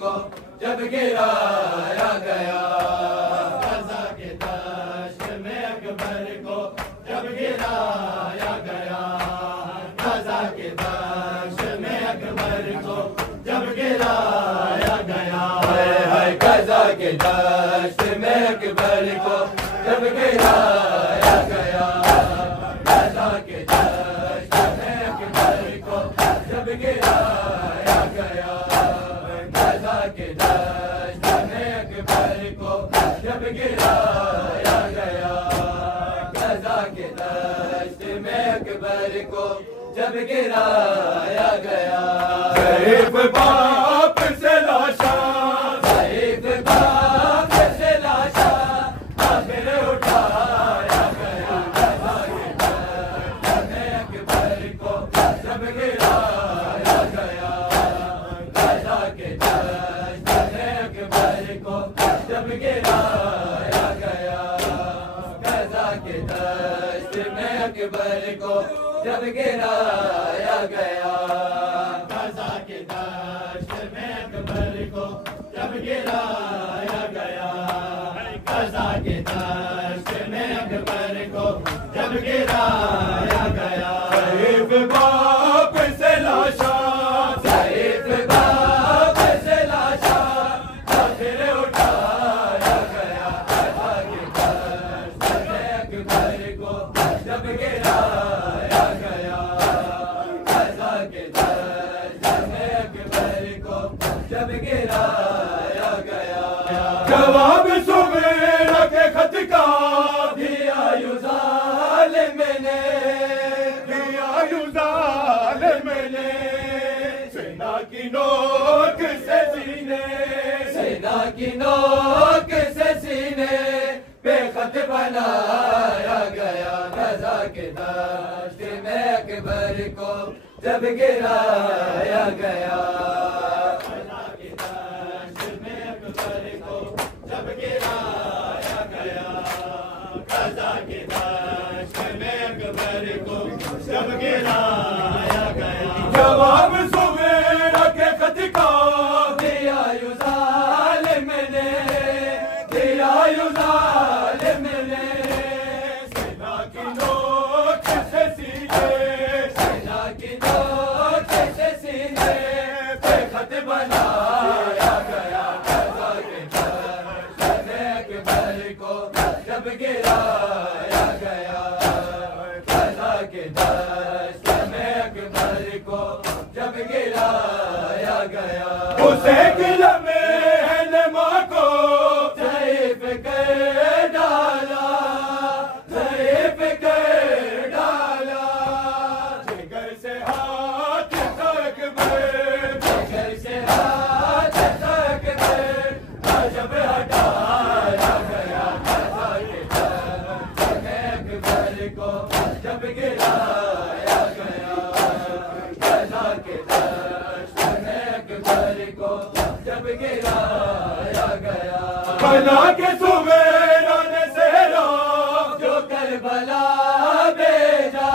को जब गिराया गया, ग़ज़ा के दश्त में अकबर को जब गिराया गया, ग़ज़ा के दश्त में अकबर को जब गिराया गया, हाय ग़ज़ा के दश्त में अकबर को जब गिराया गया, ग़ज़ा के दश्त में अकबर को जब गिराया गया, ग़ज़ा के दश्त में अकबर को जब गिराया गया, ग़ज़ा के दश्त में अकबर को जब गिराया गया, ज़ईफ़ बाप से लाशा, ज़ईफ़ बाप से लाशा आखिर उठाया गया, ग़ज़ा के दश्त में अकबर को जब गिराया गया, ग़ज़ा के दश्त में अकबर को जब गिराया गया, ग़ज़ा के दश्त में अकबर को जब गिराया गया, ग़ज़ा के दश्त में अकबर को जब गिराया गया, ग़ज़ा के दश्त में अकबर को जब गिराया गया, ज़ईफ़ बाप से लाशा, ज़ईफ़ बाप से लाशा आखिर उठाया गया, ग़ज़ा के दश्त में अकबर को जब गिराया गया, ग़ज़ा के दश्त में अकबर को जब गिराया गया, जवाब सुबेरा के खत का दिया यू ज़ालिम ने, दिया यू ज़ालिम ने, सेना की नोक से सीने, सेना की नोक से सीने पे खत बनाया गया, ग़ज़ा के दश्त में अकबर को जब गिराया गया, ग़ज़ा के दश्त में अकबर को जब गिराया गया, ग़ज़ा के दश्त में अकबर को जब गिराया गया, जवाब सुबेरा के खत का दिया यू ज़ालिम ने, दिया यू ज़ालिम ने, सेना की नोक से सीने, सेना की नोक से सीने पे खत बनाया गया, ग़ज़ा के दश्त में अकबर को जब गिराया गया, ग़ज़ा के दश्त में अकबर को जब गिराया गया, उसे किला में रहनुमा को ज़ईफ़ कर डाला, ज़ईफ़ कर डाला, जिगर से हाथ तक भर, जिगर से हाथ तक भर जब हटाया गया, ग़ज़ा के दश्त में अकबर को जब गिराया गया, ग़ज़ा के दश्त में अकबर को जब गिराया गया, बना के सुबेरा ने सेहरा जो करबला भेजा,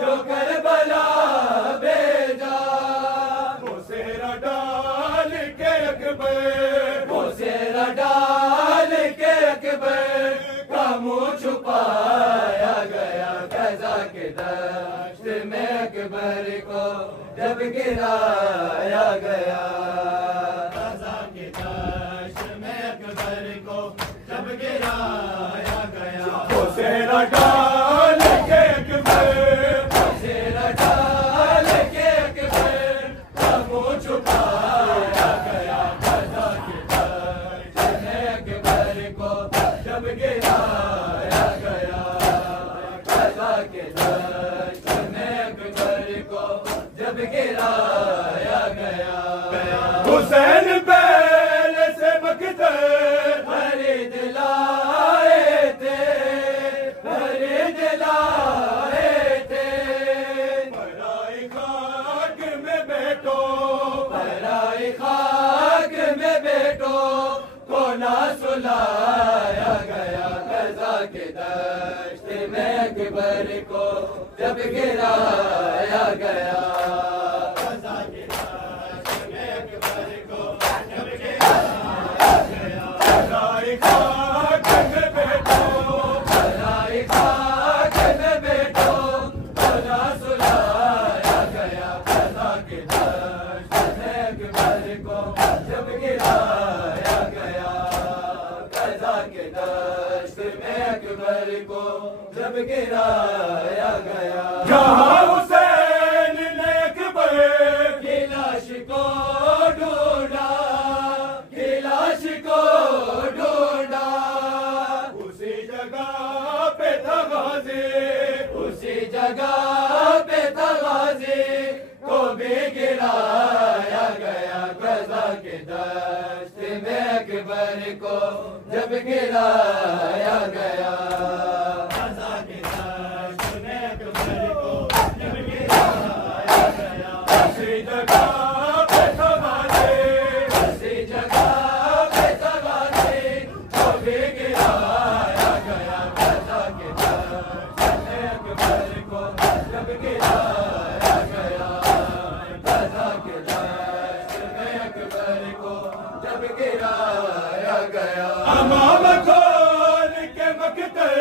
जो करबला भेजा, वो सेहरा डाल के अकबर, वो सेहरा डाल के अकबर का मुँह छुपाया गया, ग़ज़ा के दश्त में अकबर को जब गिराया गया, ग़ज़ा के दश्त में अकबर को जब गिराया गया, वो सेहरा डाल के अकबर, वो सेहरा डाल के अकबर का मुँह छुपाया गया, ग़ज़ा के दश्त में अकबर को जब गिराया गया, ग़ज़ा के दश्त में अकबर को जब गिराया गया, हुसैन पहले से मकतल खरीद लाए थे, खरीद लाए थे, पराई खाक में बैठो, पराई खाक में बैठो को ना सुलाया गया, ग़ज़ा के दश्त में अकबर को जब गिराया गया, ग़ज़ा के दश्त में अकबर को जब गिराया गया ग़ज़ा के दश्त में अकबर को जब गिराया गया। जहाँ हुसैन ने अकबर की लाश को ढूंढा, की लाश को ढूंढा, उसी जगह पे था गाज़ी, उसी जगह पे था गाज़ी को भी गिराया गया। ग़ज़ा के दश्त में अकबर को जब गिराया गया। ग़ज़ा के दश्त में अकबर को जब गिराया गया। उसी जगह पे था गाज़ी, उसी जगह पे था गाज़ी को भी गिराया गया। ग़ज़ा के दश्त में अकबर को जब गिराया गया। ग़ज़ा के दश्त में अकबर को जब गिराया गया। अमाम खोल के मकतल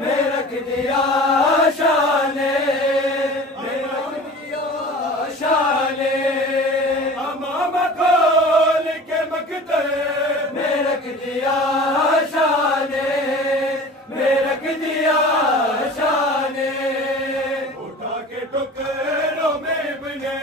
में रख दिया शाने, में रख दिया शाने, अमाम खोल के मकतल में रख दिया शाने, में रख दिया शाने। उठा के टुकड़ों में बने,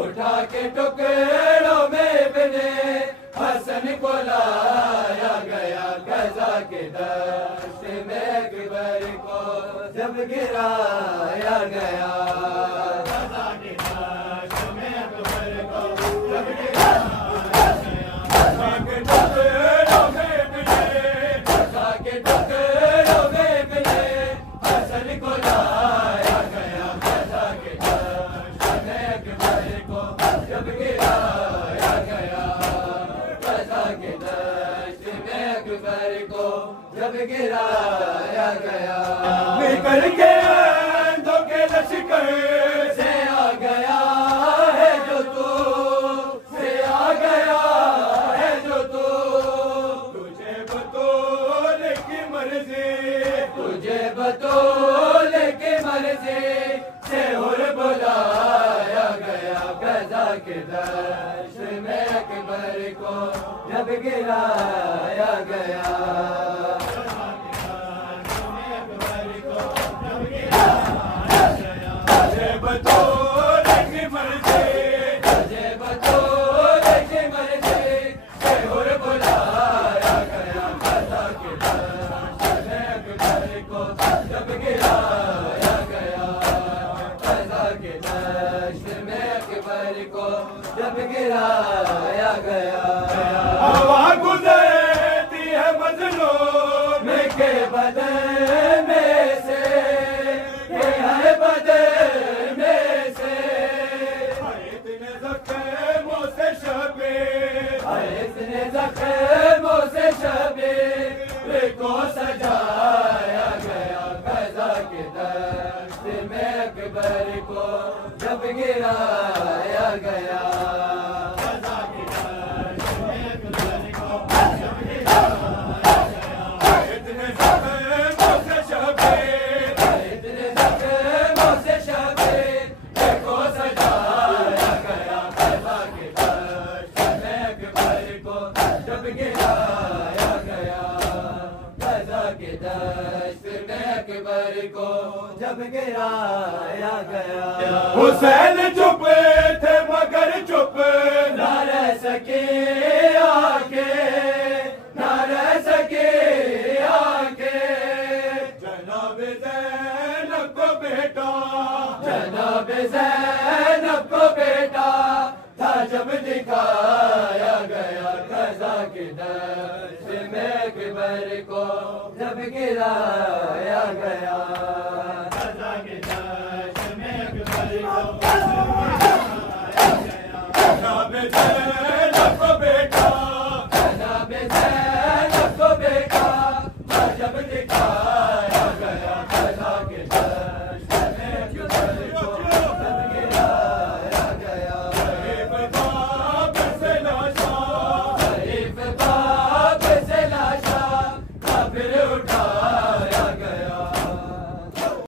उठा के टुकड़ों में बने हसन को लाया गया। ग़ज़ा के दश्त में अकबर को जब गिराया गया। ग़ज़ा के दश्त में अकबर को जब गिराया गया। उठा के टुकड़ों में बने, उठा के टुकड़ों में बने हसन को लाया गया। ग़ज़ा के दश्त में अकबर को जब गिराया गया। ग़ज़ा के दश्त में अकबर को जब गिराया गया। निकल के आंधों के लश्कर से आ गया है जो तू, से आ गया है जो तू, तुझे बतौल की मर्जी, तुझे बतौल की मर्जी से हुर बुलाया गया। ग़ज़ा के दश्त में अकबर को जब गिराया गया। ग़ज़ा के दश्त में अकबर को जब गिराया गया। तुझे बतौल की मर्जी, तुझे बतौल की मर्जी से हुर बुलाया गया। ग़ज़ा के दश्त में अकबर को जब गिराया गया। ग़ज़ा के दश्त में अकबर को जब गिराया गया। हवा गुजरती है मजनून में के बदन में से, के है बदन में से, इतने ज़ख्मों से शबीर, इतने ज़ख्मों से शबीर को सजाया गया। ग़ज़ा के दश्त में अकबर को जब गिराया गया। ग़ज़ा के दश्त में अकबर को जब गिराया गया। इतने ज़ख्मों से शबीर, इतने ज़ख्मों से शबीर को सजाया गया। ग़ज़ा के दश्त में अकबर को जब गिराया गया। ग़ज़ा के दश्त में अकबर को जब गिराया गया। हुसैन चुप थे मगर चुप न रह सके आके, न रह सके आके, जनाब ज़ैनब को बेटा, जनाब ज़ैनब को बेटा था जब दिखाया गया। ग़ज़ा के दश्त में अकबर को जब गिराया गया। ग़ज़ा के दश्त में अकबर को जब गिराया गया। जनाब ज़ैनब